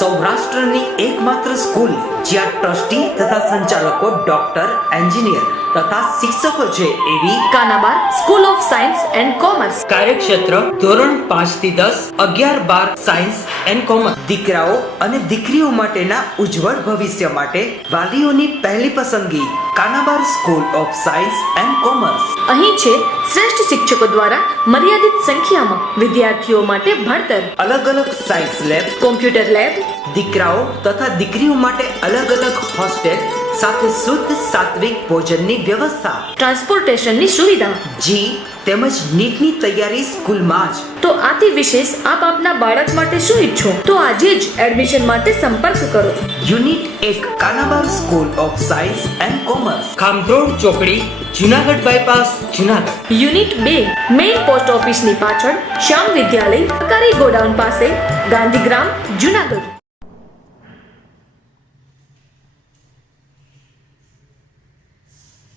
સૌરાષ્ટ્રની એકમાત્ર સ્કૂલ જ્યાં ટ્રસ્ટી તથા સંચાલકો ડોક્ટર, એન્જિનિયર તથા શિક્ષકો છે એવી Kanabar school of science and commerce. કાર્યક્ષેત્ર ધોરણ 5 થી 10, 11-12 સાયન્સ એન્ડ કોમર્સ. દીકરાઓ અને દીકરીઓ માટેના ઉજ્જવળ ભવિષ્ય માટે વાલીઓની પહેલી પસંદગી Kanabar school of science and commerce. અહીં છે શ્રેષ્ઠ શિક્ષકો દ્વારા મર્યાદિત સંખ્યામાં વિદ્યાર્થીઓ માટે ભણતર, અલગ અલગ સાયન્સ લેબ, કોમ્પ્યુટર લેબ, દીકરાઓ તથા દીકરીઓ માટે અલગ અલગ હોસ્ટેલ સાથે શુદ્ધ સાત્વિક ભોજનની વ્યવસ્થા, ટ્રાન્સપોર્ટેશનની સુવિધા. જી તેમજ નીટની તૈયારી સ્કૂલમાં જ. તો આથી વિશેષ આપ આપના બાળક માટે શું ઈચ્છો તો આજે જ એડમિશન માટે સંપર્ક કરો. Unit 1 Kanabar school of science and commerce, Khamrod ચોકડી, Junagadh bypass, Junagadh. Unit 2 main post ઓફિસની પાછળ, શ્યામ વિદ્યાલય, સરકારી ગોડાઉન પાસે, ગાંધીગ્રામ, જુનાગઢ.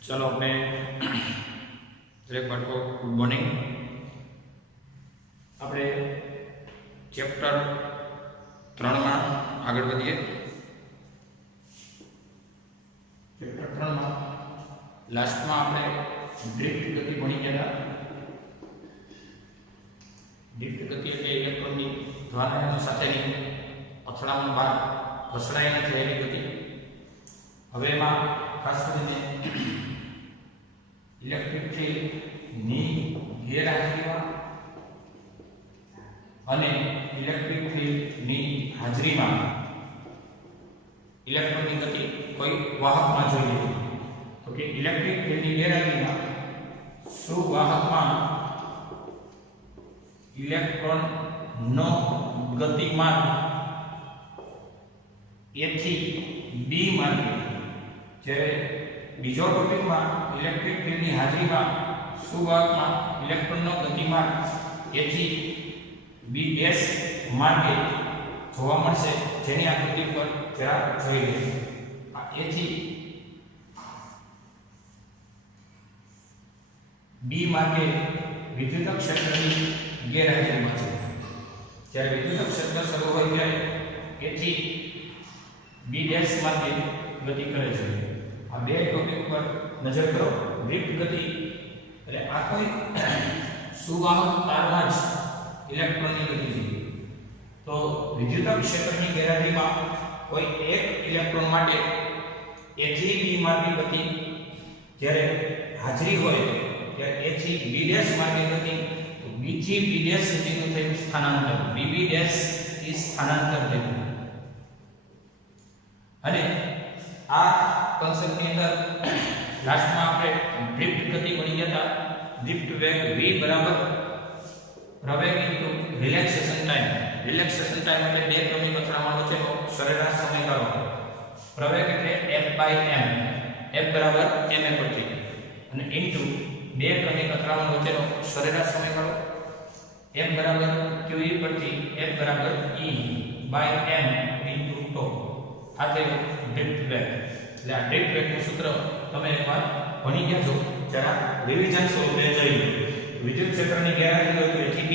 चलो अपने दरेक बाळको गुड मॉर्निंग. આપણે ચેપ્ટર 3 માં આગળ વધીએ. ચેપ્ટર 3 માં લાસ્ટમાં આપણે ડ્રિફ્ટ ગતિ ભણી ગયા હતા. ડ્રિફ્ટ ગતિ એટલે ઇલેક્ટ્રોનની ધ્રુવાયનો સાથેની અથડામણ બાદ ઘસડાઈને થયેલી ગતિ. હવે એમાં ખાસ કરીને ઇલેક્ટ્રિક ફિલ્ડની ગેરહાજરીમાં અને ઇલેક્ટ્રિક ફિલ્ડની હાજરીમાં ઇલેક્ટ્રોનની ગતિ કોઈ વાહકમાં જોઈ લીધી. તો કે ઇલેક્ટ્રિક ફિલ્ડની ગેરહાજરીમાં સુવાહકમાં ઇલેક્ટ્રોનનો ગતિમાન A થી B માટે, જ્યારે બીજો ટોપિકમાં ઇલેક્ટ્રિક ફિલ્ડની હાજરીમાં સુવાહકમાં ઇલેક્ટ્રોનનો ગતિમાન A થી B ડેશ માટે જોવા મળશે, જેની આકૃતિ પર જરા જોઈ લઈએ. આ A થી B માટે વિદ્યુત ક્ષેત્રની ગેરહાજરીમાં છે. જ્યારે વિદ્યુત ક્ષેત્ર શરૂ હોય ત્યારે A થી B ડેશ માટે ગતિ કરે છે. આ બે ટોપિક પર નજર કરો. ડ્રિફ્ટ ગતિ એટલે આ કોઈ સુવાહક તારમાં જ ઇલેક્ટ્રોનની ગતિ છે. તો વિદ્યુત ક્ષેત્રની ગેરહાજરીમાં કોઈ એક ઇલેક્ટ્રોન માટે A થી B માર્ગની ગતિ, જ્યારે હાજરી હોય ત્યારે A થી B ડેશ માર્ગની ગતિ, તો B થી B ડેશ સુધીનું થયું સ્થાનાંતર, BB ડેશ થી સ્થાનાંતર થયું. અને આ કોન્સેપ્ટની અંદર લાસ્ટમાં આપણે ડ્રિફ્ટ ગતિ ભણી ગયા હતા. ડ્રિફ્ટ વેગ v બરાબર પ્રવેગ into relaxation time. Relaxation time એટલે બે ક્રમિક અથડામણ વચ્ચેનો સરેરાશ સમયગાળો. પ્રવેગ એટલે f/m, f બરાબર ma પરથી, અને ઇન્ટુ બે ક્રમિક અથડામણ વચ્ચેનો સરેરાશ સમયગાળો, f બરાબર qe પરથી f બરાબર e/m ઇન્ટુ τ. આ તે ડ્રિફ્ટ વેગ. એટલે આ ડ્રિફ્ટ વેગનું સૂત્ર તમે એકવાર ભણી ગયા છો, જરા રિવિઝન સ્વરૂપે જોઈ લો. વિદ્યુત ક્ષેત્રની ગેરહાજરી હોય તો A થી B,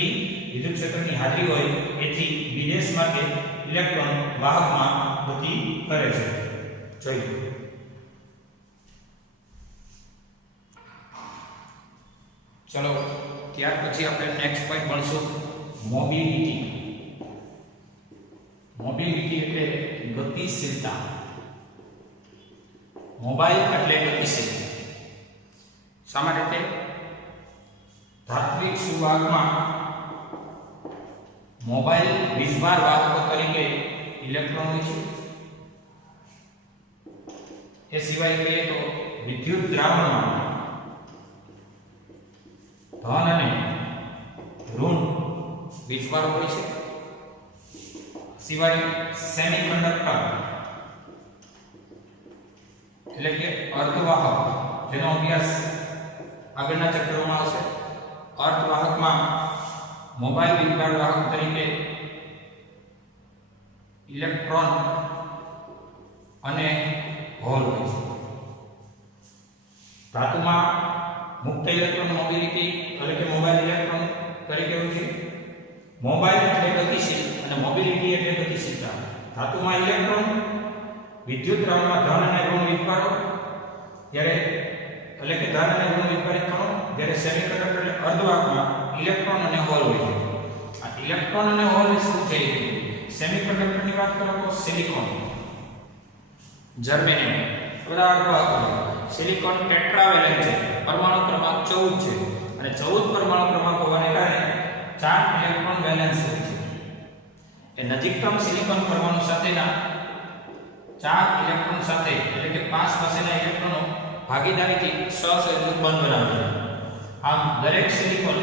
વિદ્યુત ક્ષેત્રની હાજરી હોય A થી B ડેશ માટે ઇલેક્ટ્રોન વાહકમાં ગતિ કરે છે. જોઈ લો. ચલો ત્યાર પછી આપણે નેક્સ્ટ પોઈન્ટ ભણશું મોબિલિટી. મોબિલિટી એટલે ગતિશીલતા. મોબાઈલ એટલે ગતિશીલ. સામાન્ય રીતે ધાત્વિક સુવાહકમાં મોબાઈલ વીજભાર વાહકો તરીકે ઇલેક્ટ્રોન હોય છે. એ સિવાય કહીએ તો વિદ્યુત દ્રાવણમાં ધન અને ઋણ વીજભાર હોય છે. સિવાય સેમિકન્ડક્ટર એટલે કે અર્ધવાહક, જેનો અભ્યાસ આગળના ચેપ્ટરોમાં આવશે. અર્ધવાહકમાં મોબાઈલ વીજભાર વાહક તરીકે ઇલેક્ટ્રોન અને હોલ હોય છે. ધાતુમાં મુક્ત ઇલેક્ટ્રોન મોબિલિટી એટલે કે મોબાઈલ ઇલેક્ટ્રોન તરીકે હોય છે. મોબાઈલ એટલે ગતિશીલ અને મોબિલિટી એટલે ગતિશીલતા. ધાતુમાં ઇલેક્ટ્રોન, વિદ્યુત દ્રાવણમાં ધન અને ઋણ વીજભારો, જ્યારે એટલે કે ધન અને ઋણ વીજભારિત કણો, જ્યારે સેમિકન્ડક્ટર એટલે અર્ધવાહકમાં ઇલેક્ટ્રોન અને હોલ હોય છે. આ ઇલેક્ટ્રોન અને હોલ શું છે? સેમિકન્ડક્ટરની વાત કરો તો સિલિકોન, જર્મેનિયમ, બધા અર્ધવાહકો. સિલિકોન ટેટ્રાવેલેન્ટ છે, પરમાણુ ક્રમાંક 14 છે અને 14 પરમાણુ ક્રમાંક હોવાને કારણે 4 ઇલેક્ટ્રોન વેલેન્સ છે. એ નજીકતમ સિલિકોન પરમાણુ સાથેના 4 ઇલેક્ટ્રોન સાથે એટલે કે 5 પાસેના ઇલેક્ટ્રોનો ભાગીદારીથી સહસંયોજક બંધ બનાવે છે. આમ દરેક સિલિકોન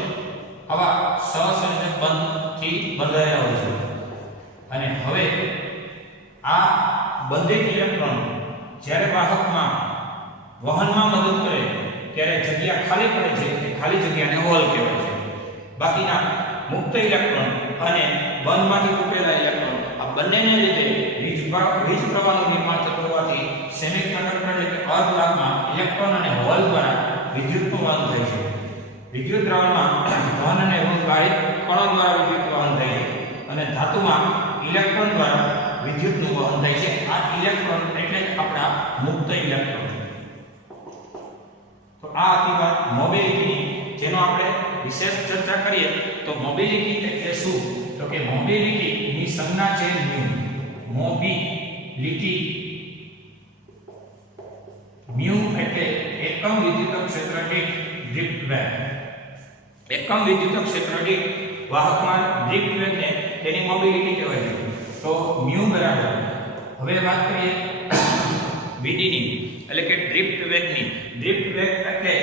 આવા સહસંયોજક બંધથી બંધાયેલા હોય છે. અને હવે આ બંધિત ઇલેક્ટ્રોન જ્યારે વાહકમાં વહનમાં મદદ કરે ત્યારે જગ્યા ખાલી પડે છે, તે ખાલી જગ્યાને હોલ કહેવાય છે. બાકીના મુક્ત ઇલેક્ટ્રોન અને બંધમાંથી તૂટેલા ઇલેક્ટ્રોન આ બંનેને લીધે વીજ પ્રવાહનું નિર્માણ થતું હોવાથી સેમિકન્ડક્ટર એટલે કે અર્ધવાહકમાં ઇલેક્ટ્રોન અને હોલ દ્વારા વિદ્યુતનું વહન થાય છે. વિદ્યુત દ્રાવણમાં ધન અને ઋણ ભારિત કણો દ્વારા વિદ્યુત વહન થાય છે અને ધાતુમાં ઇલેક્ટ્રોન દ્વારા વિદ્યુતનું વહન થાય છે. આ ઇલેક્ટ્રોન એટલે આપણા મુક્ત ઇલેક્ટ્રોન. તો આ હતી વાત મોબિલિટીની, જેનો આપણે વિશેષ ચર્ચા કરીએ તો મોબિલિટી એટલે શું? તો કે મોબિલિટીની સંજ્ઞા છે મ્યુ. મોબિલિટી મ્યુ એટલે એકમ વિદ્યુત ક્ષેત્ર દીઠ ડ્રિફ્ટ વેગ. એકમ વિદ્યુત ક્ષેત્ર દીઠ વાહકમાં ડ્રિફ્ટ વેગને તેની મોબિલિટી કહેવાય છે. તો મ્યુ બરાબર, હવે વાત કરીએ VDની એટલે કે ડ્રિફ્ટ વેગની. ડ્રિફ્ટ વેગ એટલે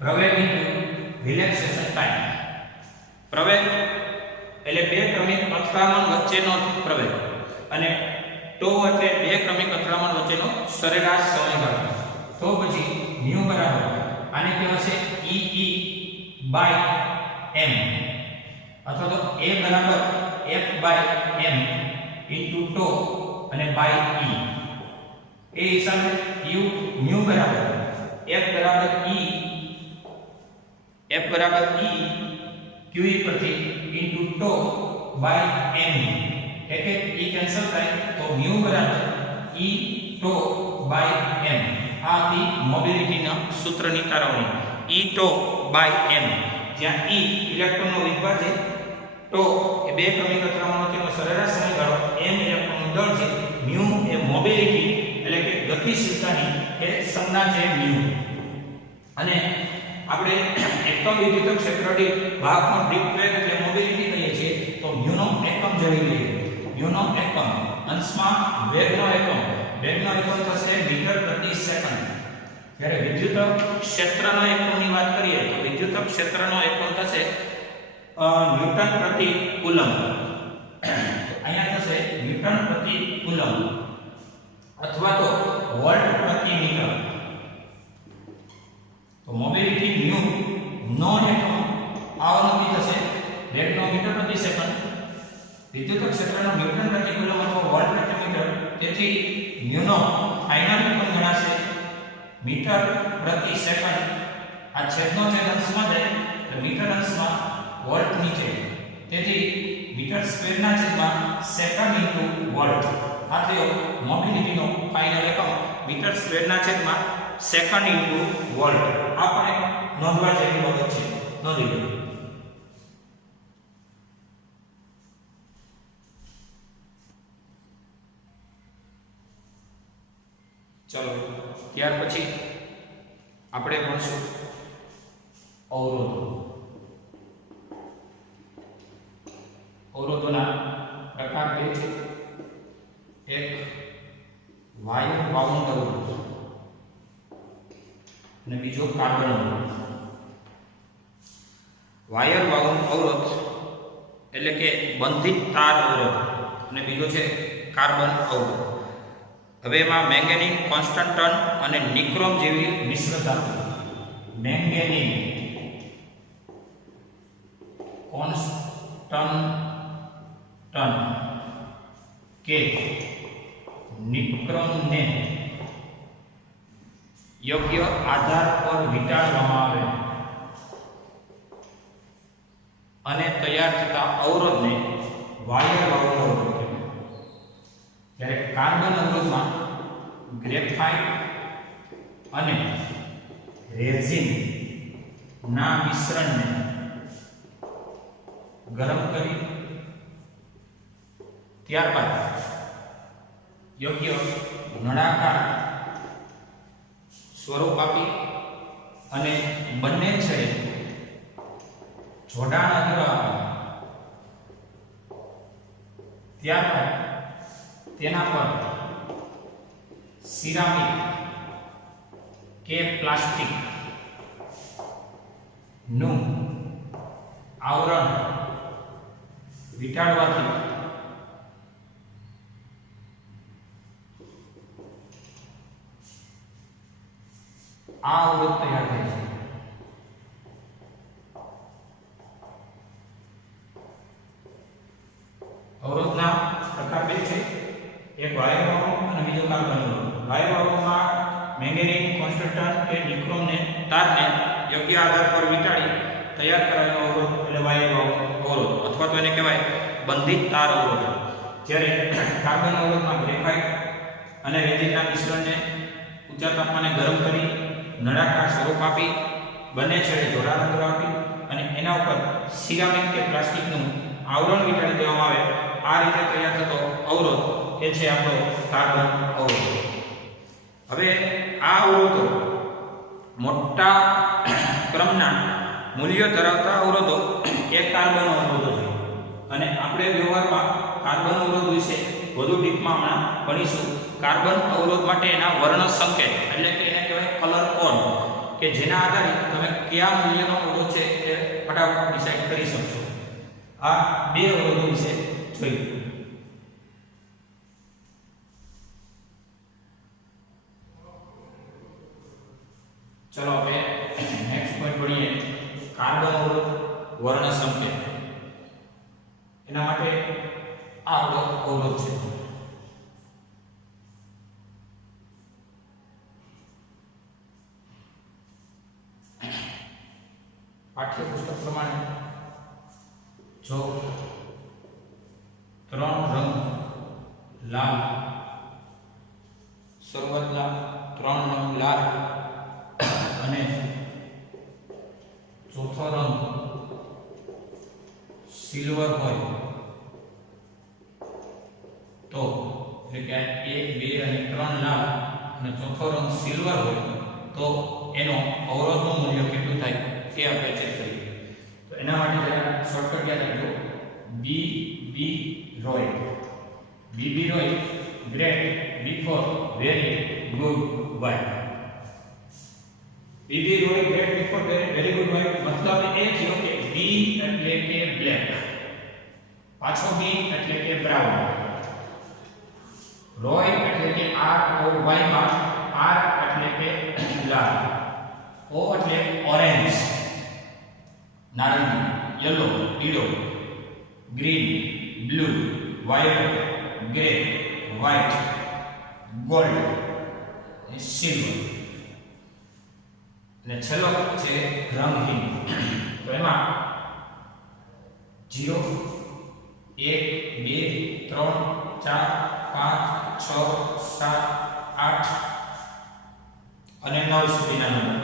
પ્રવેગ ઇન્ટુ રિલેક્સેશન ટાઈમ. પ્રવેગ એટલે બે ક્રમિક અથડામણ વચ્ચેનો પ્રવેગ અને ટો એટલે બે ક્રમિક અથડામણ વચ્ચેનો સરેરાશ સમયગાળો. તો પછી મ્યુ બરાબર આને કહેવાશે E/m અથવા તો A બરાબર F/m ઇન્ટુ ટો અને બાય E. એ હિસાબે મ્યુ બરાબર F બરાબર E QE પરથી ઇન્ટુ ટો બાય m. એટલે E કેન્સલ થાય તો મ્યુ બરાબર E ટો બાય m. આ હતી મોબિલિટીના સૂત્રની તારવણી. E ટો બાય m, જ્યાં E ઇલેક્ટ્રોનનો વીજભાર છે, ટો એ બે ક્રમિક અથડામણ વચ્ચેનો સરેરાશ સમયગાળો, m ઇલેક્ટ્રોનનું દળ છે, મ્યુ એ મોબિલિટી એટલે કે ગતિશીલતાની એ સંજ્ઞા છે મ્યુ. અને આપણે એકમ વિદ્યુત ક્ષેત્ર દીઠ વાહકનો ડ્રિફ્ટ વેગ એટલે મોબિલિટી કહીએ છીએ તો મ્યુનો એકમ જોઈ લઈએ. મ્યુનો એકમ અંશમાં વેગનો એકમ થશે મીટર પ્રતિ સેકન્ડ. જ્યારે વિદ્યુત ક્ષેત્રના એકમની વાત કરીએ તો વિદ્યુત ક્ષેત્રનો એકમ થશે ન્યૂટન પ્રતિ કુલમ. અહીંયા થશે ન્યૂટન પ્રતિ કુલમ અથવા તો વોલ્ટ પ્રતિ મીટર. તો મોબિલિટી મ્યુ નો એકમ આવવાનું થશે વેગનો મીટર પ્રતિ સેકન્ડ, વિદ્યુત ક્ષેત્રનો ન્યૂટન પ્રતિ કુલમ અથવા વોલ્ટ પ્રતિ મીટર. તેથી મ્યુનો ફાઇનલ એકમ ગણાશે મીટર પ્રતિ સેકન્ડ. આ છેદનો છેદ અંશમાં જાય તો મીટર અંશમાં વોલ્ટ નીચે, તેથી મીટર સ્ક્વેરના છેદમાં સેકન્ડ ઇન્ટુ વોલ્ટ. આ થયો મોબિલિટીનો ફાઇનલ એકમ મીટર સ્ક્વેરના છેદમાં સેકન્ડ ઇન્ટુ વોલ્ટ. આ પણ નોંધવા જેવી બાબત છે, નોંધી લો. ચલો ત્યાર પછી આપણે ભણશું અવરોધો. અવરોધોના પ્રકાર બે છે. એક વાયર બાઉન્ડ અવરોધ અને બીજો કાર્બન અવરોધ. વાયર બાઉન્ડ અવરોધ એટલે કે બંધિત તાર અવરોધ અને બીજો છે કાર્બન અવરોધ. હવે એમાં મેંગેનીઝ, કોન્સ્ટન્ટન અને નિક્રોમ જેવી મિશ્ર ધાતુ. મેંગેનીઝ, કોન્સ્ટન્ટન કે નિક્રોમને યોગ્ય આધાર પર વીંટાળવામાં આવે અને તૈયાર થતા અવરોધને વાયર બાઉન્ડ અવરોધ કહેવાય. જ્યારે કાર્બન અવરોધમાં ગ્રેફાઇટ અને રેઝિન ના મિશ્રણને ગરમ કરી ત્યારબાદ યોગ્ય નળાકાર સ્વરૂપ આપી અને બંને છેડે જોડાણ અગ્ર આપી ત્યારબાદ તેના પર સિરામિક કે પ્લાસ્ટિક નું આવરણ વીંટાળવાથી આ અવરોધ તૈયાર થાય છે. અવરોધના પ્રકાર બે છે, એક વાયર વાહક અને બીજો કાર્બન અવરોધ. વાયર વાહકમાં મેંગેનીઝ કોન્સ્ટન્ટ કે નિક્રોમને તારને યોગ્ય આધાર પર વીંટાળી તૈયાર કરાયેલો અવરોધ એટલે વાયર વાહક અવરોધ અથવા તો એને કહેવાય બંધિત તાર અવરોધ. જ્યારે કાર્બન અવરોધમાં ગ્રેફાઇટ અને રેઝિનના મિશ્રણને ઊંચા તાપમાને ગરમ કરી નળાકાર સ્વરૂપ આપી બંને છેડે જોડાણ અગ્ર આપી અને એના ઉપર સિરામિક કે પ્લાસ્ટિકનું આવરણ વીંટાળી દેવામાં આવે, આ રીતે તૈયાર થતો અવરોધ એ છે આપણો કાર્બન અવરોધ. હવે આ અવરોધો મોટા ક્રમના મૂલ્યો ધરાવતા અવરોધો એ કાર્બન અવરોધો છે અને આપણે વ્યવહારમાં કાર્બન અવરોધ વિશે વધુ ડીપમાં હમણાં ભણીશું. કાર્બન અવરોધ માટે એના વર્ણ સંકેત એટલે કે એને કહેવાય કલર કોડ કે જેના આધારે તમે કયા મૂલ્યનો અવરોધ છે એ ફટાફટ ડિસાઈડ કરી શકશો. આ બે અવરોધો વિશે જોઈએ. ચલો આપણે નેક્સ્ટ પોઈન્ટ ભણીએ કાર્બન અવરોધ વર્ણ સંકેત. એના માટે આ આપણો અવરોધ છે. પાઠ્યપુસ્તક પ્રમાણે જો ત્રણ રંગ લાલ, શરૂઆતના ત્રણ રંગ લાલ અને ચોથો રંગ સિલ્વર હોય તો એટલે કે 1, 2 અને 3 લાલ અને ચોથો રંગ સિલ્વર હોય તો એનો અવરોધનું મૂલ્ય કેટલું થાય તે આપણે ચેક કરીએ. તો એના માટે જરા શોર્ટકટ યાદ રાખજો. બી રોય, બી રોય ગ્રેટ, બી ફોર વેરી ગુડ વાય. બી રોય ગ્રેટ, બી ફોર વેરી ગુડ વાય મતલબ એ થયો કે બી એટલે કે બ્લેક, પાછો બી એટલે કે બ્રાઉન, રોય એટલે કે આર ઓ વાય માં આર એટલે કે લાલ, ઓ એટલે ઓરેન્જ નારંગી, યલો પીળો, green blue, violet grey, white gold અને સિલ્વર. અને છેલ્લો છે રંગહીન. તો એમાં 0, 1, 2, 3, 4, 5, 6, 7, 8 અને 9 સુધીના નંબર.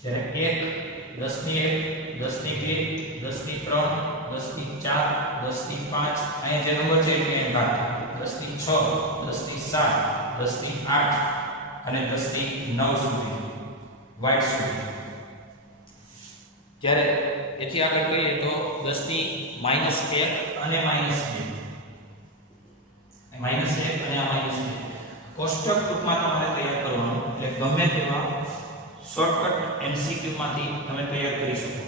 જ્યારે 1, 10 ની 1, 10 ની 2, 10 ની 3, 10 ની 4, 10 ની 5, અહીં જે નંબર છે એ ઘાત, 10 ની 6, 10 ની 7, 10 ની 8 અને 10 ની 9 સુધી વ્હાઇટ સુધી. જ્યારે એથી આગળ કહીએ તો 10 ની -1 અને -2, -1 અને આ -2 કોષ્ટક ટૂંકમાં તમારે તૈયાર કરવાનું. એટલે ગમે તેવા શોર્ટકટ MCQ માંથી તમે તૈયાર કરી શકો.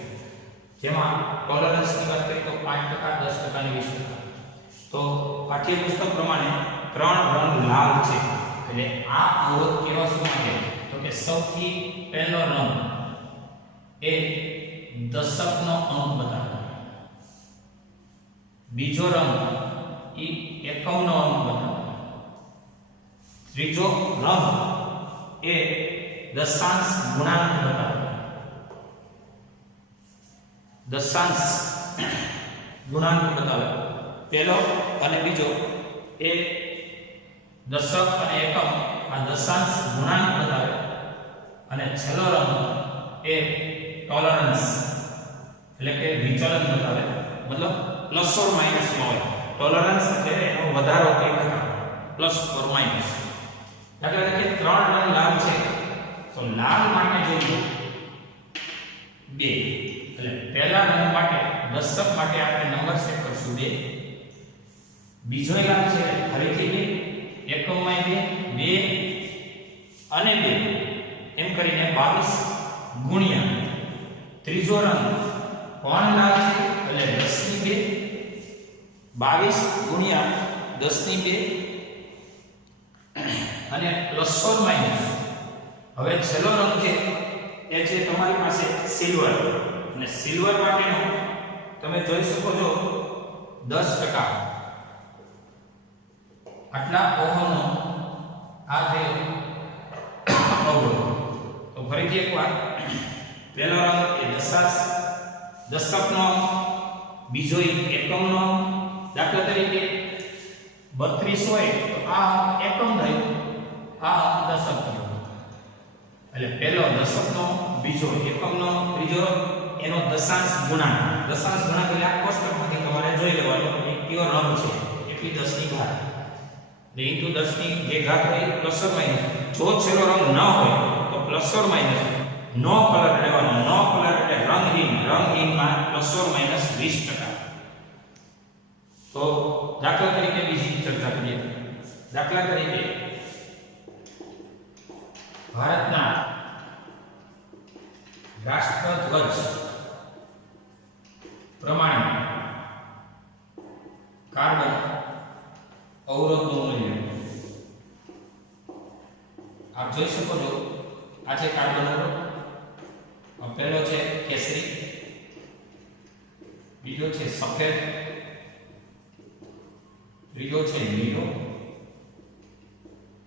જેમાં ટોલરન્સની વાત કરીએ તો 5%, 10% અને 20%. તો પાઠ્યપુસ્તક પ્રમાણે 3 રંગ લાલ છે એટલે આ અવરોધ કેવા શું માટે તો કે સૌથી પહેલો રંગ એ દશકનો અંક બતાવે, બીજો રંગ એ એકમનો અંક બતાવે, ત્રીજો રંગ એ દશાંશ ગુણાંક બતાવે, દશાંશ ગુણાંક બતાવે પહેલો અને બીજો એ દશક અને એકમ આ દશાંશ ગુણાંક બતાવે અને છેલ્લો રંગ એ ટોલરન્સ એટલે કે વિચલન બતાવે, મતલબ પ્લસ ઓર માઇનસ નો હોય. ટોલરન્સ એટલે એનો વધારો કે ઘટાડો, પ્લસ ઓર માઇનસ. દાખલા તરીકે 3 રંગ લાલ છે તો લાલ માટે જોઈએ 2, એટલે પહેલા રંગ માટે દશક માટે આપણે નંબર સેટ કરશું 2, બીજો લાલ છે ફરીથી 2, એકમમાં 2 અને 2 એમ કરીને 22 ગુણ્યા ત્રીજો રંગ પણ લાલ છે એટલે 10 ની 2, 22 ગુણ્યા 10 ની 2 અને પ્લસ ઓર માઇનસ. હવે છેલ્લો રંગ છે એ છે તમારી પાસે સિલ્વર, અને સિલ્વર માટેનો તમે જોઈ શકો છો 10% આટલા ઓહમનો આ જે અવરોધ. તો ફરીથી એકવાર પહેલો રંગ એ દશકનો, બીજો એકમનો. દાખલા તરીકે 32 હોય તો આ એકમ થયું, આ દશક થયું. એટલે પહેલો દશકનો, બીજો એકમનો, ત્રીજો એનો દશાંશ ગુણાંક. દશાંશ ગુણાંક એટલે આ કોષ્ટકમાંથી તમારે જોઈ લેવાનો એ કયો રંગ છે, એટલી 10 ની ઘાત એટલે ઇન્ટુ 10 ની જે ઘાત હોય પ્લસ ઓર માઇનસ. જો છેલ્લો રંગ ન હોય તો plus or minus. No colour લેવાનો, નો કલર એટલે રંગહીન, રંગહીનમાં પ્લસ ઓર માઇનસ 20%. તો દાખલા તરીકે બીજી ચર્ચા કરીએ. દાખલા તરીકે ભારતના રાષ્ટ્રધ્વજ પ્રમાણે કાર્બન અવરોધનું મૂલ્ય આપ જોઈ શકો છો. આ છે કાર્બન અવરોધ. પહેલો છે કેસરી, બીજો છે સફેદ, ત્રીજો છે લીલો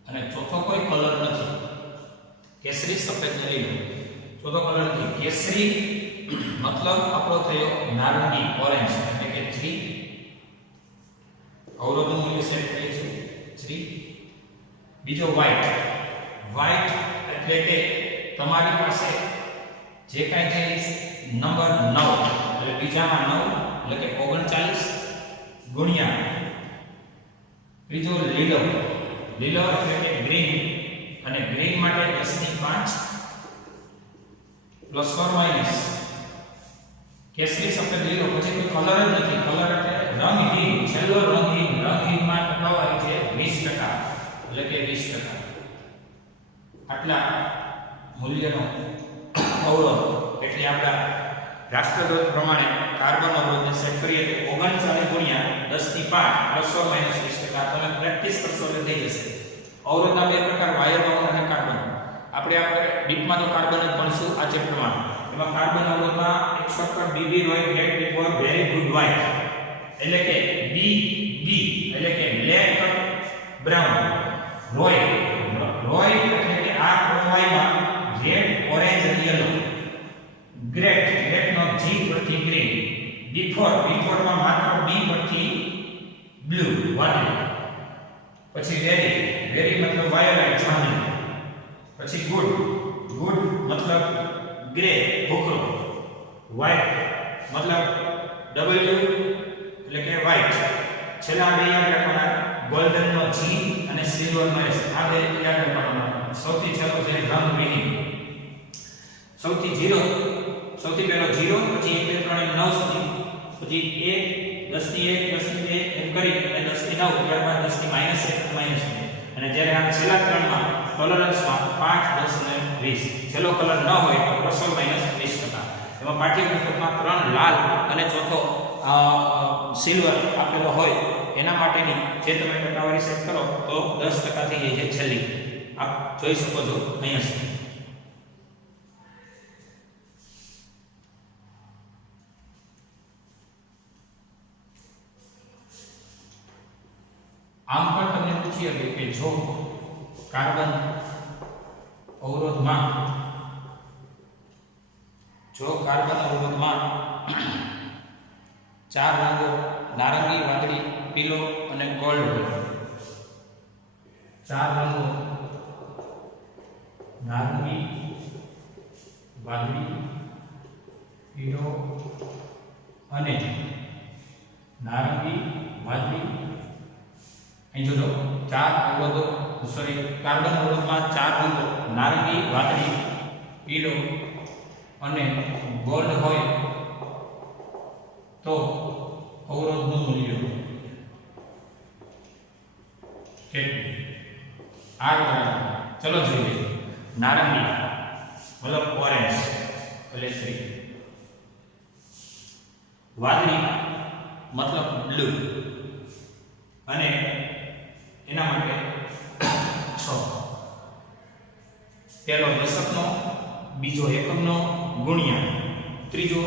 અને ચોથો કોઈ કલર નથી. કેસરી, સફેદ ને લીલો, ચોથો કલર નથી. કેસરી મતલબ આપણો થયો નારંગી, ઓરેન્જ, એટલે કે 3. અવરોધનું મૂલ્ય સેટ થાય છે 3. બીજો વ્હાઈટ, વ્હાઈટ એટલે કે તમારી પાસે જે કાંઈ છે નંબર 9 એટલે બીજામાં 9 એટલે કે 39 ગુણ્યા ત્રીજો લીલો, લીલો એટલે કે ગ્રીન, અને ગ્રીન માટે 10 ની 5 પ્લસ ઓર માઇનસ. કેસરી, સફેદ, લીલો, પછી કોઈ કલર જ નથી. કલર એટલે રંગહીન, છેલ્લો રંગહીન, રંગહીનમાં ટકાવારી છે 20%, એટલે કે 20%. આટલા મૂલ્યનો અવરોધ એટલે આપણા રાષ્ટ્રધ્વજ પ્રમાણે કાર્બન અવરોધને સેટ કરીએ તો 39 ગુણ્યા 10 ની 5 પ્લસ ઓર માઇનસ 20%. તમે પ્રેક્ટિસ કરશો એટલે થઈ જશે. અવરોધના બે પ્રકાર, વાયર બાઉન્ડ અને કાર્બન. આપણે ડીપમાં તો કાર્બન જ ભણશું આ ચેપ્ટરમાં. એમાં કાર્બન અવરોધમાં એક shortcut BB Roy black for very good white, એટલે કે બીબી એટલે કે બ્લેક બ્રાઉન. રોય, રોય એટલે કે આ વાયમાં રેડ, ઓરેન્જ અને યલો. ગ્રેટ, ગ્રેટનો જી પરથી ગ્રીન. બિફોર, બિફોરમાં માત્ર બી પરથી બ્લુ, વાદળી. પછી વેરી, વેરી મતલબ વાયોલેટ, જાંબલી. પછી ગુડ, ગુડ મતલબ ગ્રે, ભૂખરો. વ્હાઇટ મતલબ ડબલ્યુ એટલે કે વ્હાઇટ. છેલ્લા બે યાદ રાખવાના, ગોલ્ડન નો જી અને સિલ્વર નો એસ. આ બે યાદ રાખવાના. સૌથી છેલ્લો છે રંગવિહીન. સૌથી પહેલો 0, પછી 1 2 3 9 સુધી, પછી 1 10 ની 1 10 ની 2 એમ કરી અને 10 ની 9, ત્યારબાદ 10 ની -1 -2. અને જ્યારે આ છેલ્લા ત્રણમાં ટોલરન્સમાં 5 10 અને 20 છેલ્લો કલર ન હોય તો પ્લસ ઓર માઇનસ 20%. એમાં પાઠ્યપુસ્તકમાં 3 લાલ અને ચોથો સિલ્વર આપેલો હોય એના માટેની જે તમે ટકાવારી સેટ કરો તો 10% થઈ જાય છે છેલ્લી. આપ જોઈ શકો છો અહીંયા સુધી. આમ પણ તમને પૂછી શકે કે જો કાર્બન અવરોધમાં 4 રંગો નારંગી, વાદળી, પીળો અને ગોલ્ડ હોય ચાર રંગો નારંગી, વાદળી, પીળો અને નારંગી, વાદળી. અહીં જોજો ચાર અવરોધો કાર્બન અવરોધમાં ચાર રંગો નારંગી, વાદળી, પીળો અને ગોલ્ડ હોય તો અવરોધનું મૂલ્ય કેટલું? આર બરાબર, ચલો જોઈએ. નારંગી મતલબ ઓરેન્જ એટલે 3, વાદળી મતલબ બ્લુ અને એના માટે 6. પહેલો દશકનો, બીજો એકમનો ગુણ્યા, ત્રીજો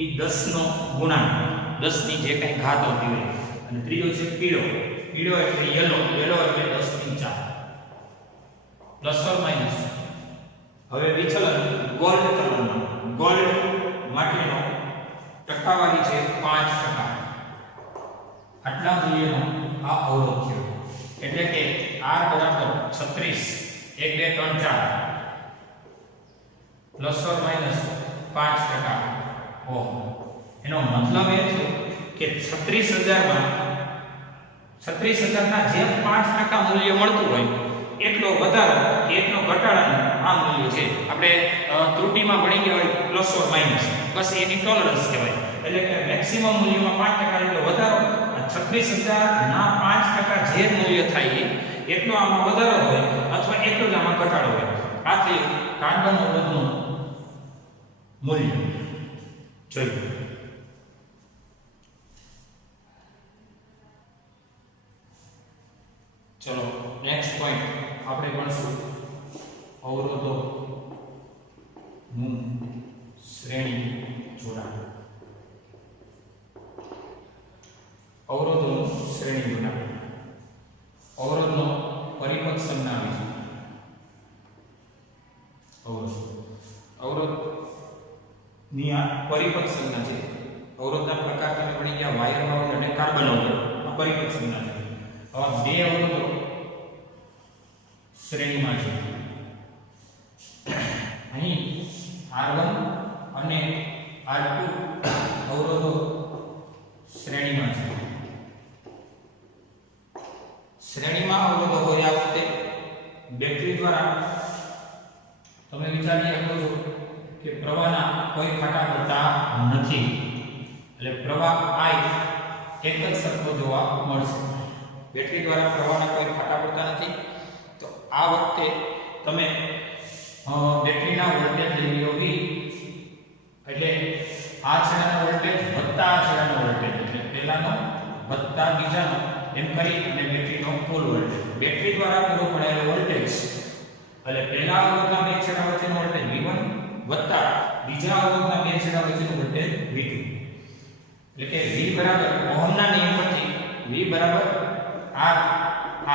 એ 10 નો ગુણાંક, 10 ની જે કંઈ ઘાત હોતી હોય, અને ત્રીજો છે પીળો. પીળો એટલે યલો, યલો એટલે 10 ની 4 પ્લસ ઓર માઈનસ. હવે વિચલન ગોલ્ડ કલરમાં, ગોલ્ડ માટેનો ટકાવારી છે 5%. આટલા મૂલ્યનો આ અવરોધ છે. એટલે કે R બરાબર 36, 1 2 3 4 પ્લસ ઓર માઈનસ 5% ઓહમ. એનો મતલબ એ છે કે 36,000 ના જે 5% મૂલ્ય મળતું હોય એટલો વધારો એટલો ઘટાડાનો આ મૂલ્ય છે. આપણે ત્રુટિમાં ભણી ગયા હોય plus or minus, bus any tolerance કહેવાય. એટલે કે મેક્સિમમ મૂલ્યમાં 5% એટલો વધારો, 36,000 ના 5% જે મૂલ્ય થાય એટલો આમાં વધારો હોય અથવા એટલો જ આમાં ઘટાડો હોય. આથી કાર્બન અવરોધનું મૂલ્ય જોઈએ. ચલો નેક્સ્ટ પોઈન્ટ આપણે ભણશું અવરોધો નું શ્રેણી જોડાણ. અવરોધોનું શ્રેણી જોડાણ. અવરોધનો પરિપથ સમજાવી છે. અવરોધ ની આ પરિપથ સંજ્ઞા છે. અવરોધના પ્રકાર તમે ભણી ગયા વાયર અવરોધ અને કાર્બન અવરોધ. આ પરિપથ સંજ્ઞા છે. હવે બે અવરોધો શ્રેણીમાં છે. અહીં R1 અને R2 અવરોધો શ્રેણીમાં છે. શ્રેણીમાં અવરોધો હોય આ વખતે બેટરી દ્વારા તમે વિચારી શકો છો કે પ્રવાહના કોઈ ફાટા પડતા નથી, એટલે પ્રવાહ I એક જ સરખો જોવા મળશે. બેટરી દ્વારા પ્રવાહના કોઈ ફાટા પડતા નથી. તો આ વખતે તમે બેટરીના વોલ્ટેજ લઈ લો V, એટલે આ છેડાનો વોલ્ટેજ વત્તા આ છેડાનો વોલ્ટેજ, એટલે પહેલાનો વત્તા બીજાનો એમ કરી અને બેટરીનો કુલ વોલ્ટેજ. બેટરી દ્વારા પૂરો પડાયેલો વોલ્ટેજ એટલે પહેલા અવરોધના બે છેડા વચ્ચેનો વોલ્ટેજ V1 વત્તા બીજા અવરોધના બે છેડા વચ્ચેનો વોલ્ટેજ V2. એટલે કે V બરાબર ઓહમના નિયમ પરથી V બરાબર R I,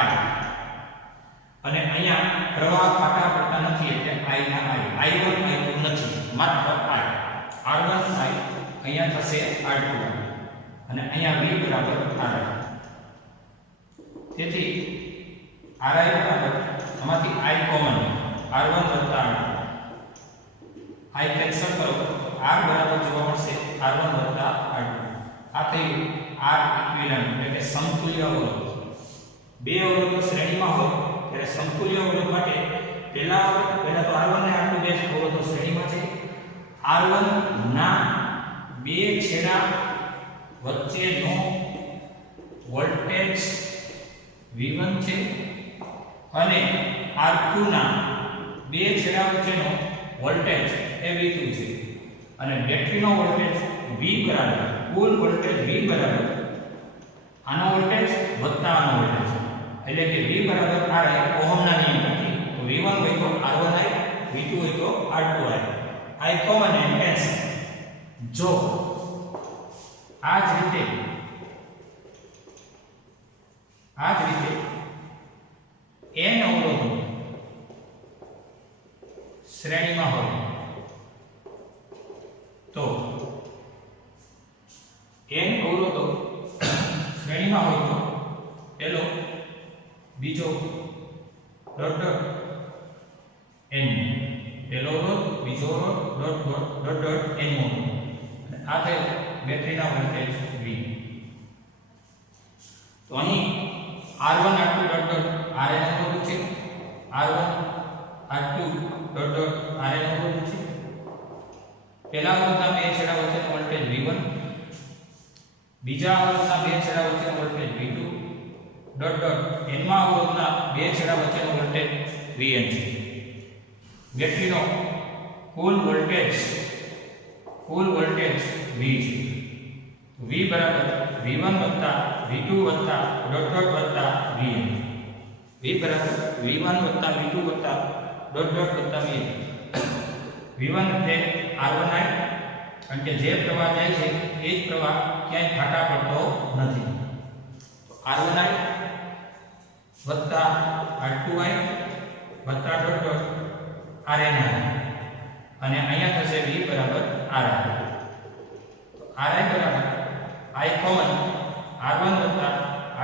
અને અહીંયા પ્રવાહ ફાટા પડતા નથી એટલે I ના I1 I2 નથી, માત્ર I. R1 I અહીંયા થશે R2 અને અહીંયા V બરાબર R. તેથી Ri બરાબર આમાંથી I કોમન, R1 વત્તા R2. I કેન્સલ કરો, R બરાબર જોવા મળશે R1 વત્તા R2. આ થયું R ઇક્વિવેલન્ટ એટલે કે સમતુલ્ય અવરોધ. બે અવરોધો શ્રેણીમાં હોય ત્યારે સમતુલ્ય અવરોધ માટે પહેલા તો R1 અને R2 બે અવરોધો શ્રેણીમાં છે. R1 ના બે છેડા વચ્ચેનો વોલ્ટેજ V1 છે અને R2 ના બે છેડા વચ્ચેનો વોલ્ટેજ એ V2 છે. અને બેટરીનો વોલ્ટેજ V બરાબર, કુલ વોલ્ટેજ V બરાબર આનો વોલ્ટેજ વત્તા આનો વોલ્ટેજ, એટલે કે V બરાબર R ઓહમના નિયમ પરથી V1 હોય તો R1I, V2 હોય તો R2I. I common and cancel. જો આ જ રીતે n અવરોધો શ્રેણીમાં હોય તો n અવરોધો શ્રેણીમાં હોય તો પહેલો, બીજો, ડોટ ડોટ n પહેલો અવરોધ બીજો અવરોધ dot dot dot dot n મો આ છે બેટરીના વોલ્ટેજ V. તો અહીં R1 R2 dot dot Rn અવરોધ છે, R1 R2 dot dot Rn અવરોધ છે. પહેલા અવરોધના બે છેડા વચ્ચેનો વોલ્ટેજ V1, બીજા અવરોધના બે છેડા વચ્ચેનો voltage V2 dot dot n માં અવરોધના બે છેડા વચ્ચેનો વોલ્ટેજ Vn છે. બેટરીનો કુલ વોલ્ટેજ V છે. V બરાબર V1 વત્તા V2 વત્તા ડોટ ડોટ વત્તા Vn. V બરાબર V1 વત્તા V2 વત્તા ડોટ ડોટ વત્તા Vn. V1 એટલે R1I કારણ કે જે પ્રવાહ જાય છે એ જ પ્રવાહ ક્યાંય ફાટા પડતો નથી. તો R1I વત્તા R2I વત્તા ડોટ ડોટ RNI અને અહીંયા થશે V બરાબર RI. તો RI બરાબર I કોમન R1 વત્તા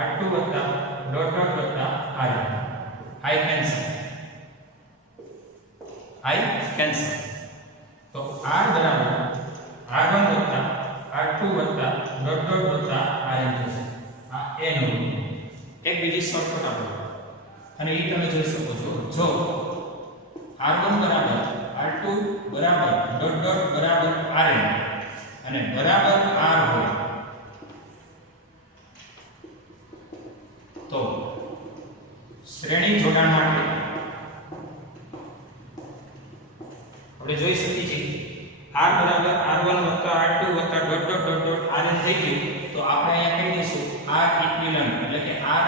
R2 વત્તા ડોટ ડોટ વત્તા RI. I cancel. તો R બરાબર R1 વત્તા R2 વત્તા ડોટ ડોટ વત્તા RN થશે. આ n એક બીજી શોર્ટકટ આપો અને એ તમે જોઈ શકો છો. જો R1 બરાબર R2 બરાબર ડોટ ડોટ બરાબર RN અને બરાબર R હોય તો શ્રેણી જોડાણ માટે આપણે જોઈ શકીએ છીએ R બરાબર R1 વત્તા R2 વત્તા dot dot dot dot RN થઈ ગયું. તો આપણે અહીંયા કહી દઈશું R ઇક્વિવેલન્ટ એટલે કે R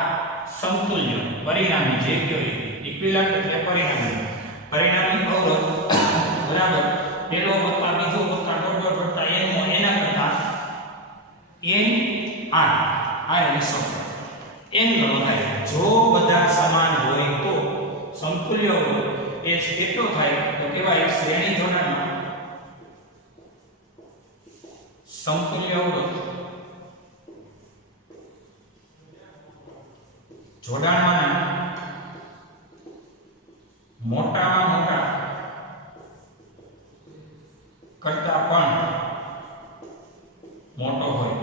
સમતુલ્ય પરિણામી જે કહેવાય ઇક્વિવેલન્ટ એટલે પરિણામી અવરોધ બરાબર પેલો વત્તા બીજો વત્તા ડોટ ડોટ વત્તા n એના કરતા n r આ એની સંખ્યા n ગણો થાય. જો બધા સમાન હોય તો સમતુલ્ય અવરોધ એ કેટલો થાય તો કહેવાય શ્રેણી જોડાણમાં સમતુલ્ય અવરોધ જોડાણમાં મોટામાં મોટા કરતા પણ મોટો હોય.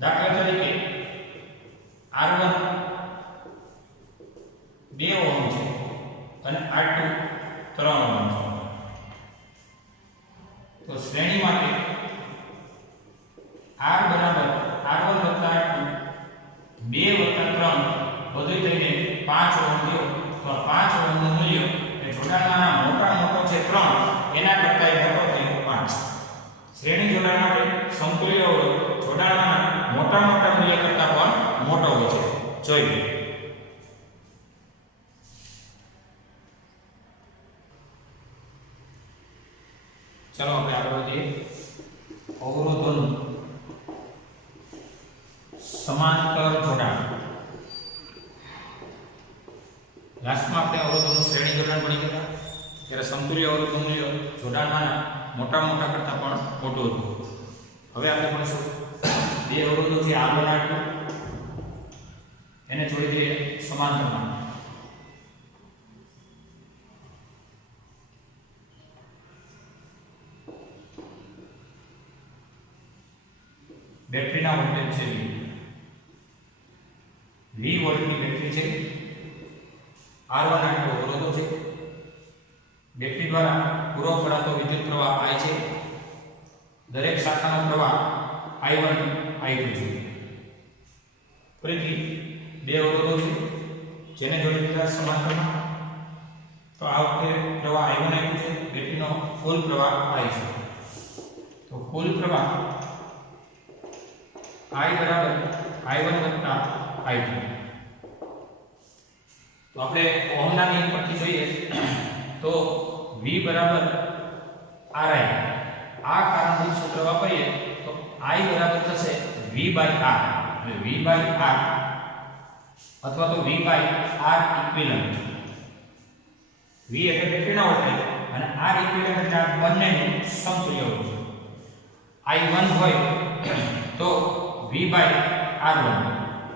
દાખલા તરીકે R1 2 ઓહમ છે અને R2 3 ઓહમ છે. તો શ્રેણી માટે R બરાબર R1 વત્તા R2 2 વત્તા 3 બધું થઈને 5 ઓહમ થયો. તો 5 ઓહમનું મૂલ્ય એ જોડાણમાં મોટા મોટો છે 3 એના કરતા મોટો થયો 5. શ્રેણી જોડાણ માટે સમતુલ્ય અવરોધ જોડાણમાં મોટા મોટા મૂલ્ય કરતા પણ મોટો હોય છે. જોઈએ ચાલો આપણે આગળ વધીએ. અવરોધોનું સમાંતર જોડાણ. લાસ્ટમાં આપણે અવરોધોનું શ્રેણી જોડાણ ભણી ગયા ત્યારે સમતુલ્ય અવરોધનું મૂલ્ય જોડાણમાં મોટા મોટા કરતા પણ મોટું હતું. હવે આપણે ભણીશું બે અવરોધો છે R1 R2 એને જોડી દઈએ સમાંતરમાં. બેટરીના વોલ્ટેજ છે V વોલ્ટની બેટરી છે. R1 R2 અવરોધો છે. બેટરી દ્વારા પૂરો કરાતો વિદ્યુત પ્રવાહ I છે. દરેક શાખાનો પ્રવાહ I1 I2 છે. ફરીથી બે અવરોધો છે જેને જોડી દીધા સમાંતરમાં. તો આ વખતે પ્રવાહ I1 I2 છે. બેટરીનો કુલ પ્રવાહ I છે. તો કુલ પ્રવાહ I બરાબર I1 વત્તા I2. તો આપણે ઓહમના નિયમ પરથી જોઈએ તો V બરાબર RI. આ કારણભૂત સૂત્ર વાપરીએ તો I બરાબર થશે V બાય R. એટલે V બાય R અથવા તો V by R equivalent. V એટલે બેટરીના વોલ્ટેજ અને R ઇક્વિવેલન્ટ એટલે આ બંનેનું સમતુલ્ય અવરોધ. I1 હોય તો V બાય R1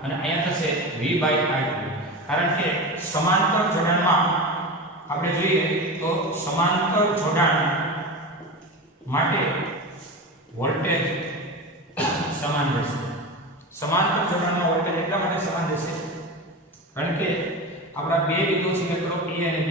અને અહીંયા થશે V બાય R2. કારણ કે સમાંતર જોડાણમાં આપણે જોઈએ તો સમાંતર જોડાણ માટે વોલ્ટેજ સમાન રહેશે. સમાંતર જોડાણમાં વોલ્ટેજ એટલા માટે સમાન રહેશે કારણ કે આપણા બે બિંદુ છે મિત્રો A અને B.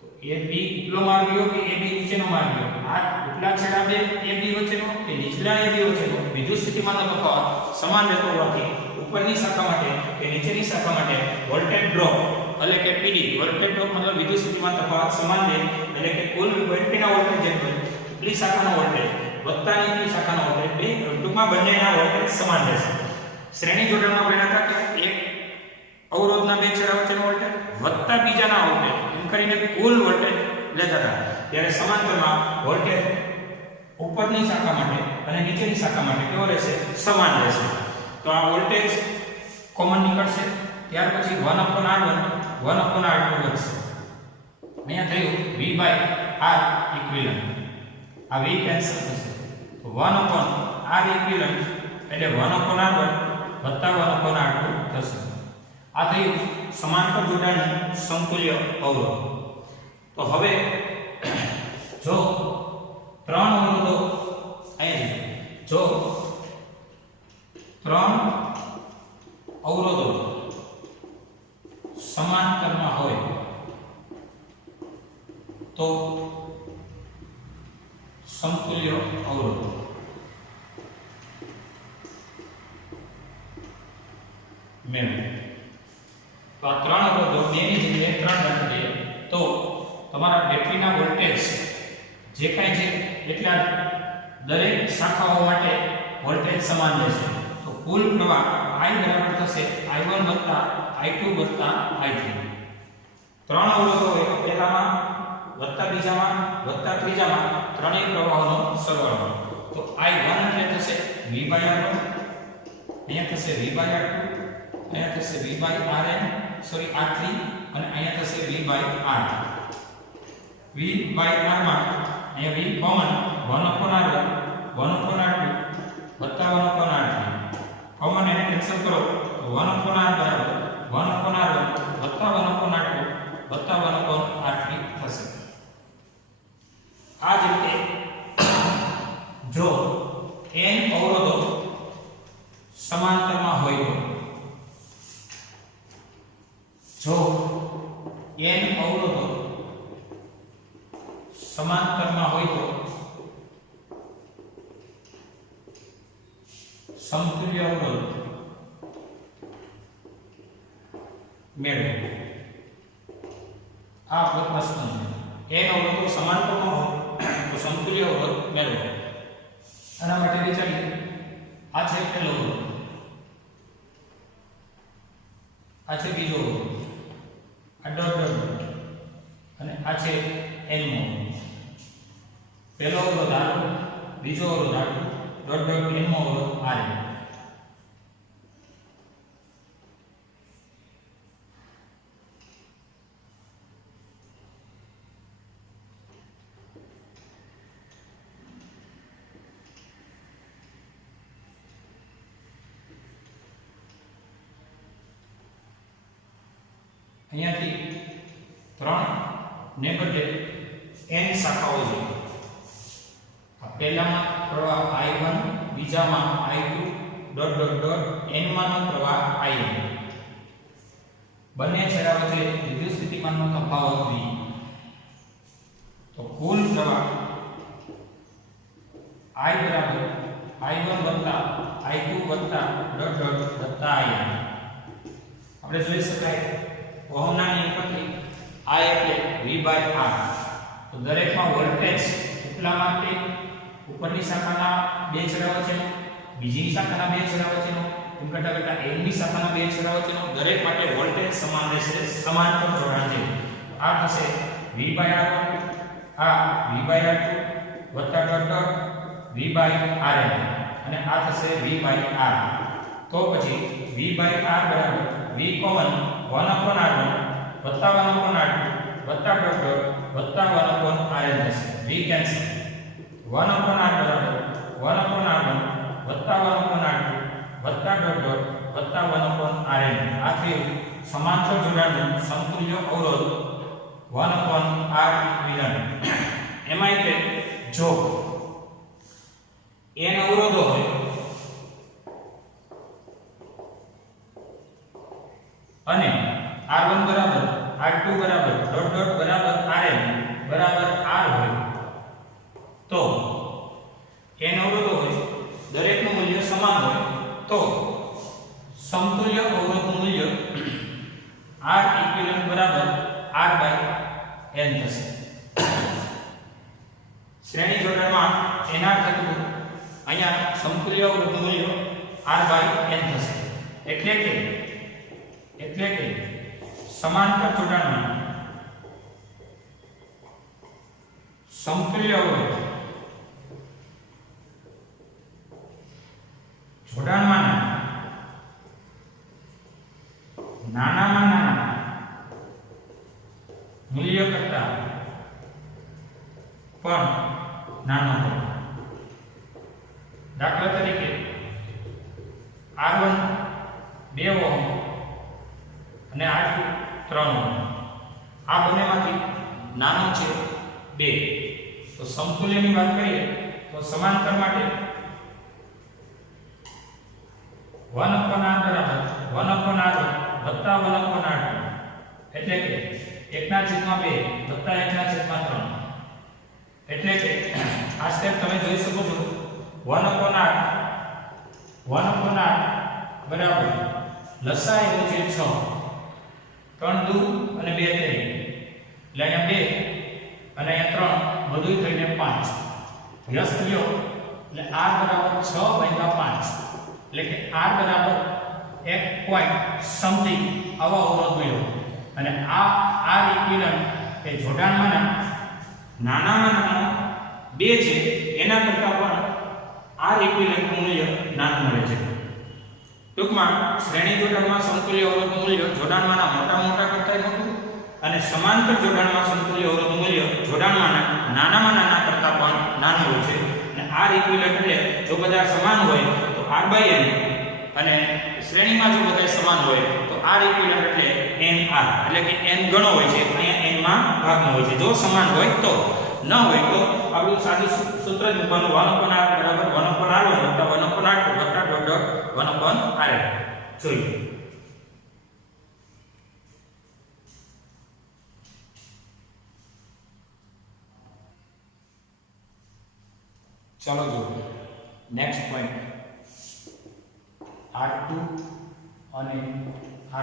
તો AB એટલો માર્ગ ગયો કે AB નીચેનો માર્ગ ગયો. આ ઉપલા છેડા બે AB વચ્ચેનો કે નીચલા AB વચ્ચેનો વિદ્યુત સ્થિતિમાનનો તફાવત સમાન રહેતો હોવાથી ઉપરની શાખા માટે કે નીચેની શાખા માટે વોલ્ટેજ ડ્રોપ એટલે કે PD વોલ્ટેજ ડ્રોપ મતલબ વિદ્યુત સ્થિતિમાન તફાવત સમાન રહે. એટલે કે કુલ બેટરીના વોલ્ટેજ જેટલો ઉપલી શાખાનો વોલ્ટેજ વત્તા નીચલી શાખાનો વોલ્ટેજ બે ટૂંકમાં બંનેના વોલ્ટેજ સમાન રહેશે. શ્રેણી જોડાણમાં ભણ્યા હતા કે એક અવરોધના બે છેડા વચ્ચેનો વોલ્ટેજ વત્તા બીજાના વોલ્ટેજ એમ કરીને કુલ વોલ્ટેજ લેતા હતા. ત્યારે સમાંતરમાં વોલ્ટેજ ઉપરની શાખા માટે અને નીચેની શાખા માટે કેવો રહેશે? સમાન રહેશે. તો આ વોલ્ટેજ કોમન નીકળશે. ત્યાર પછી 1/R1 1/R2 વધશે. અહીંયા થયું V/R ઇક્વિવેલન્ટ. આ V કેન્સલ થશે. તો 1/R ઇક્વિવેલન્ટ એટલે 1/R1 વત્તા 1/R2 થશે. આ થયું સમાંતર જોડાણનું સમતુલ્ય અવરોધ. તો હવે જો ત્રણ અવરોધો અહીંયા જો ત્રણ અવરોધો સમાંતરમાં હોય તો સમતુલ્ય અવરોધ મેળવો. તો આ ત્રણ અવરોધો બેની જગ્યાએ ત્રણ રાખી દઈએ તો તમારા બેટરીના વોલ્ટેજ જે કાંઈ છે એટલા દરેક શાખાઓ માટે વોલ્ટેજ સમાન રહેશે. તો કુલ પ્રવાહ I બરાબર થશે I1 I2 I3. ત્રણ અવરોધો હોય તો પહેલામાં વત્તા બીજામાં વત્તા ત્રીજામાં ત્રણેય પ્રવાહોનો સરવાળો. તો I1 એટલે થશે V/R1 અહીંયા થશે V/R2 અહીંયા થશે V/RN સોરી R3 અને અહીંયા થશે V/R. V/R માં અહીંયા V કોમન 1/R1 1/R2 વત્તા 1/R3 કોમન એને કેન્સલ કરો તો 1/R બરાબર 1/R1 વત્તા 1/R2 વત્તા 1/R3 થશે. આ જ રીતે જો n અવરોધો સમાંતરમાં હોય તો જો n અવરોધો સમાંતરમાં હોય તો સમતુલ્ય અવરોધ મેળવો. આ પ્રશ્ન છે. n અવરોધો સમાંતરમાં હોય તો સમતુલ્ય અવરોધ મેળવો. આના માટે વિચારીએ. આ છે પહેલો અવરોધ, આ છે બીજો અવરોધ, આ ડોટ ડોટ અને આ છે n મો. પહેલો અવરોધ R બીજો અવરોધ R ડોટ ડોટ n મો અવરોધ R. અહીંયાથી 3 ને બદલે n શાખાઓ છે. પહેલામાં પ્રવાહ I1 બીજામાં I2 dot dot dot n માનો પ્રવાહ In. બંને છેડા વચ્ચે વિદ્યુત સ્થિતિમાનનો તફાવત V. તો કુલ પ્રવાહ I બરાબર I1 વત્તા I2 વત્તા ડોટ ડોટ વત્તા In. આપણે જોઈ શકાય ઓહમના નિયમ પરથી I એટલે V/R. તો દરેકમાં વોલ્ટેજ ઉપલા માટે ઉપરની શાખાના બે છેડા વચ્ચેનો બીજી શાખાના બે છેડા વચ્ચેનો એમ કરતા કરતા n ની શાખાના બે છેડા વચ્ચેનો દરેક માટે વોલ્ટેજ સમાન રહેશે. સમાંતર જોડાણ છે. આ થશે V/R1 આ V/R2 વત્તા ડોટ ડોટ V/RN અને આ થશે V/R. તો પછી V/R બરાબર V કોમન 1/R1 વત્તા 1/R2 વત્તા ડોટ ડોટ વત્તા 1/RN થશે. V કેન્સલ 1/R બરાબર 1/R1 વત્તા 1/R2 વત્તા ડોટ ડોટ વત્તા 1/RN. આ થયું સમાંતર જોડાણનું સમતુલ્ય અવરોધ 1/r ઇક્વિવેલન્ટ. એમાં કે જો n અવરોધો હોય અને r1 બરાબર r2 બરાબર ડોટ ડોટ બરાબર rn બરાબર r હોય તો n અવરોધો હોય દરેકનું મૂલ્ય સમાન હોય તો સમતુલ્ય અવરોધનું મૂલ્ય r ઇક્વિવેલન્ટ બરાબર r/n થશે. શ્રેણી જોડાણમાં nr થતું અહીંયા સમતુલ્ય અવરોધનું મૂલ્ય r/n થશે. એટલે કે સમાંતર જોડાણમાં સમતુલ્ય અવરોધ જોડાણમાં નાનામાં નાના મૂલ્ય કરતા પણ નાનો હોય. દાખલા તરીકે R1 2 ઓહમ અને R2 3 ઓહમ આ બંનેમાંથી નાનો છે 2. તો સમતુલ્યની વાત કરીએ તો સમાંતર માટે 1/r બરાબર 1/r1 વત્તા 1/r2 એટલે કે 1/2 વત્તા 1/3. એટલે કે આ સ્ટેપ તમે જોઈ શકો છો 1/r બરાબર લસાઅ એનો છે 6 3 દુ અને 2 3 એટલે અહીંયા 2 અને અહીંયા 3 બધુંય થઈને 5 વ્યસ્ત લ્યો એટલે r બરાબર 6/5 એટલે કે r બરાબર 1 પોઈન્ટ સમથિંગ આવા અવરોધ મળ્યો. અને આ r ઇક્વિવેલન્ટ એ જોડાણમાંના નાનામાં નાનો 2 છે એના કરતાં પણ r ઇક્વિવેલન્ટ મૂલ્ય નાનું મળે છે. ટૂંકમાં શ્રેણી જોડાણમાં સમતુલ્ય અવરોધનું મૂલ્ય જોડાણમાંના મોટા કરતાં મોટું અને સમાંતર જોડાણમાં સમતુલ્ય અવરોધનું મૂલ્ય જોડાણમાંના નાનામાં નાના કરતાં પણ નાનું હોય છે. અને r ઇક્વિવેલન્ટ એટલે જો બધા સમાન હોય તો r/n અને શ્રેણીમાં જો બધા સમાન હોય તો r ઇક્વિવેલન્ટ એટલે nr એટલે કે n ગણો હોય છે. અહીંયા n માં ભાગમાં હોય છે. જો સમાન હોય તો, ન હોય તો આપણું સાદું સૂત્ર જ મૂકવાનું 1/r બરાબર 1/r1 વત્તા 1/r2 વત્તા ડોટ ડોટ 1/rn. જોઈએ ચાલો જો નેક્સ્ટ પોઈન્ટ R2 અને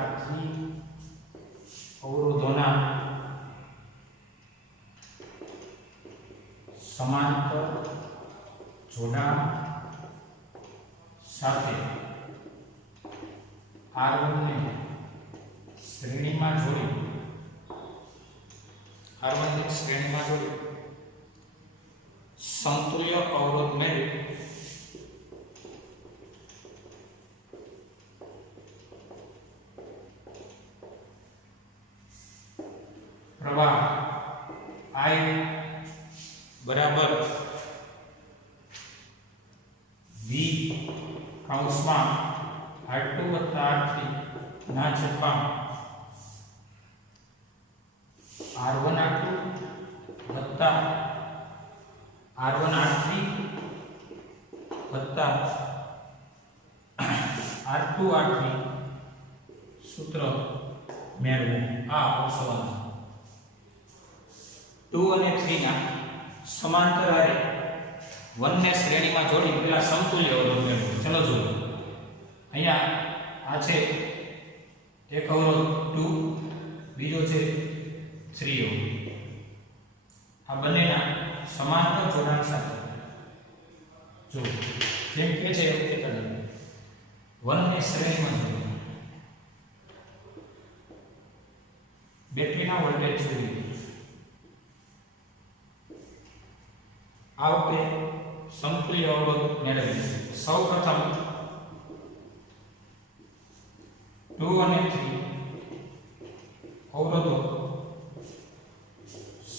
R3 અવરોધોના સમાંતર જોડાણ સાથે R1 ને શ્રેણીમાં જોડી સમતુલ્ય અવરોધ મેળવી પ્રવાહ I બરાબર V કૌંસમાં R2 વત્તા R3 ના છેદમાં R1 R2 વત્તા R1 R3 વત્તા R2 R3 સૂત્ર મેળવો. આ અવસવન 2 અને 3 ના સમાંતર હારે 1 ને શ્રેણીમાં જોડી પેલા સમતુલ્ય અવરોધ મેળવો. ચલો જોઈએ અહીંયા આ છે એક અવરોધ 2, બીજો છે 3 ઓહમ. આ બંનેના સમાંતર જોડાણ સાથે જો જેમ કે છે એવું કે કરે 1 ને શ્રેણીમાં જોડી બેટરીના વોલ્ટેજ જોડી આ વખતે સમતુલ્ય અવરોધ મેળવીએ. સૌપ્રથમ 2 અને 3 અવરોધો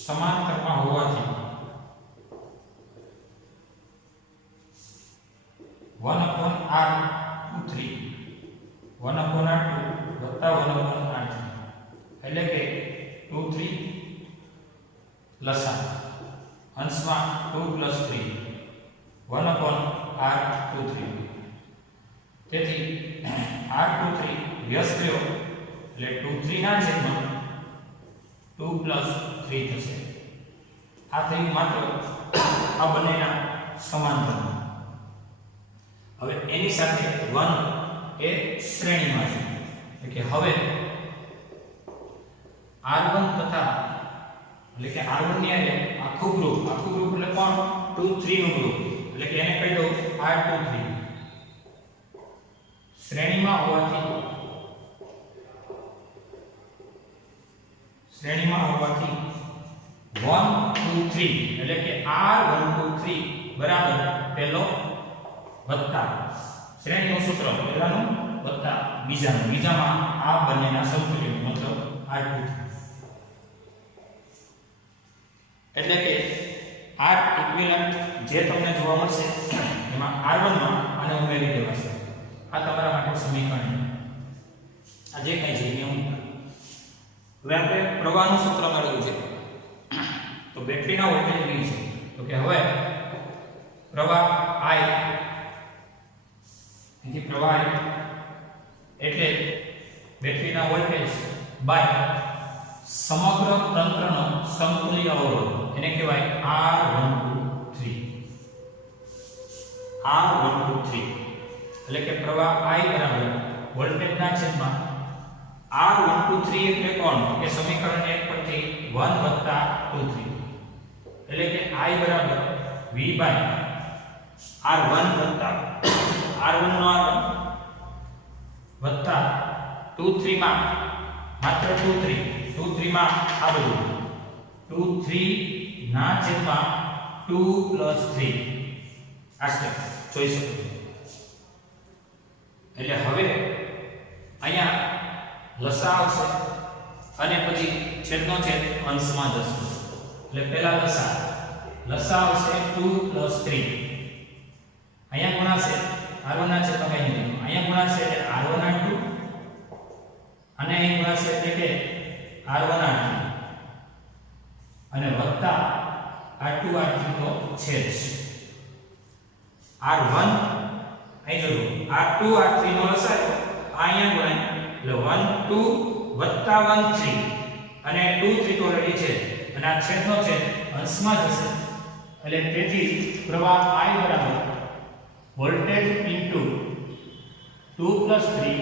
સમાંતરમાં હોવાથી 1/r23 1/r2 વત્તા 1/r3 એટલે કે 2 3 લસા અંશમાં 2 + 3 1/r23 તેથી r23 વ્યસ્ત થયો એટલે 2 3 ના છેદમાં 2 + 3 થશે. આ થયું માત્ર આ બંનેના સમાંતર. હવે એની સાથે 1 એ શ્રેણીમાં છે એટલે કે હવે r1 તથા એટલે કે r1 ની આરે આખું ગ્રુપ એટલે કોણ 2 3 નું ગ્રુપ એટલે કે એને કહી દો r23 શ્રેણીમાં હોવાથી 1 2 3 એટલે કે r123 બરાબર પહેલો વત્તા શ્રેણીનું સૂત્ર પહેલાનું વત્તા બીજામાં આ બંનેના સમતુલ્ય મતલબ r23 એટલે કે r ઇક્વિવેલન્ટ જે તમને જોવા મળશે એમાં r1 માં આને ઉમેરી દેવાશે. આ તમારા માટે સમીકરણ આ જે કંઈ છે નિયમ. હવે આપણે પ્રવાહનું સૂત્ર મેળવ્યું છે તો બેટરીના વોલ્ટેજ V છે તો કે હવે પ્રવાહ I અહીંથી પ્રવાહ I એટલે બેટરીના વોલ્ટેજ બાય સમગ્ર તંત્રનો સમતુલ્ય અવરોધ એને કહેવાય R123 એટલે કે પ્રવાહ I બરાબર વોલ્ટેજના છેદમાં R123 એટલે કોણ કે સમીકરણ 1 પરથી 1 + 23 એટલે કે I બરાબર V બાય R1 વત્તા R1 નો R1 વત્તા 23 માં માત્ર 23 માં આ બધું 23 ના છેદમાં 2 + 3 આ સ્ટેપ જોઈ શકો. એટલે હવે અહીંયા લસા આવશે અને પછી છેદનો છેદ અંશમાં જશે એટલે પહેલા લસા આવશે 2 + 3 અહીંયા ગુણાશે r1 ના છેદમાં કઈ નહીં અહીંયા ગુણાશે એટલે r1 r2 અને અહીં ગુણાશે એટલે કે r1 r2 અને વત્તા r2 r3 નો છેદ r1 અહીં જોજો r2 r3 નો લસાઅ અહીંયા ગુણાય એટલે 1 2 વત્તા 1 3 અને 2 3 તો ઓલરેડી છે અને આ છેદનો છેદ અંશમાં જશે એટલે તેથી પ્રવાહ I બરાબર વોલ્ટેજ ઇન્ટુ 2 + 3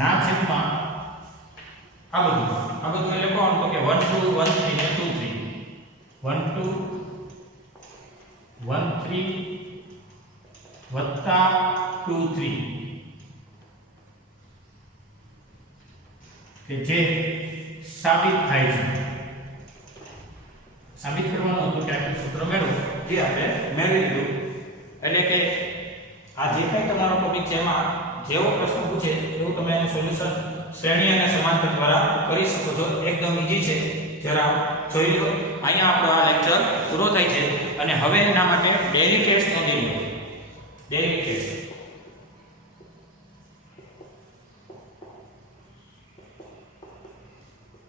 ના છેદમાં આ બધું એટલે કોણ તો કે 1 2 1 3 ને 2 3 1 2 1 3 વત્તા 2 3 કે જે સાબિત થાય છે. સાબિત કરવાનું હતું કે આપણે સૂત્ર મેળવ્યું જે આપણે મેળવી લીધું એટલે કે આ જે કંઈ તમારો ટોપિક છે એમાં જેવો પ્રશ્ન પૂછે એવું તમે એનું સોલ્યુશન શ્રેણી અને સમાંતર દ્વારા કરી શકો છો. એકદમ ઈઝી છે, જરા જોઈ લો. અહીંયા આપણો આ લેક્ચર પૂરો થાય છે અને હવે એના માટે ડેઇલી ટેસ્ટ નોંધી લો. ડેઇલી ટેસ્ટ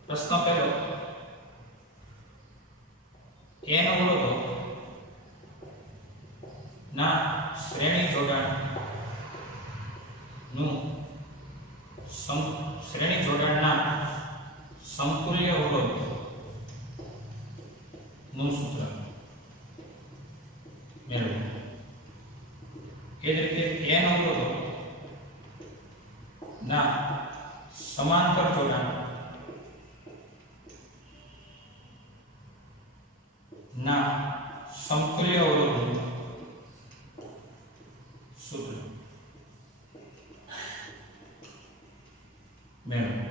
પ્રશ્ન પહેલો n અવરોધો ના શ્રેણી જોડાણ નું શ્રેણી જોડાણના સમતુલ્ય અવરોધ નું સૂત્ર મેળવો. એ જ રીતે n અવરોધો ના સમાંતર જોડાણ ના સમતુલ્ય અવરોધનું સૂત્ર મેળવો.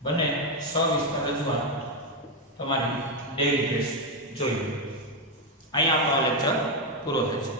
બંને સવિસ્તાર રજૂઆત તમારી ડેઇલી ટેસ્ટ જોઈ લો. અહીંયા આપણો લેક્ચર પૂરો થાય છે.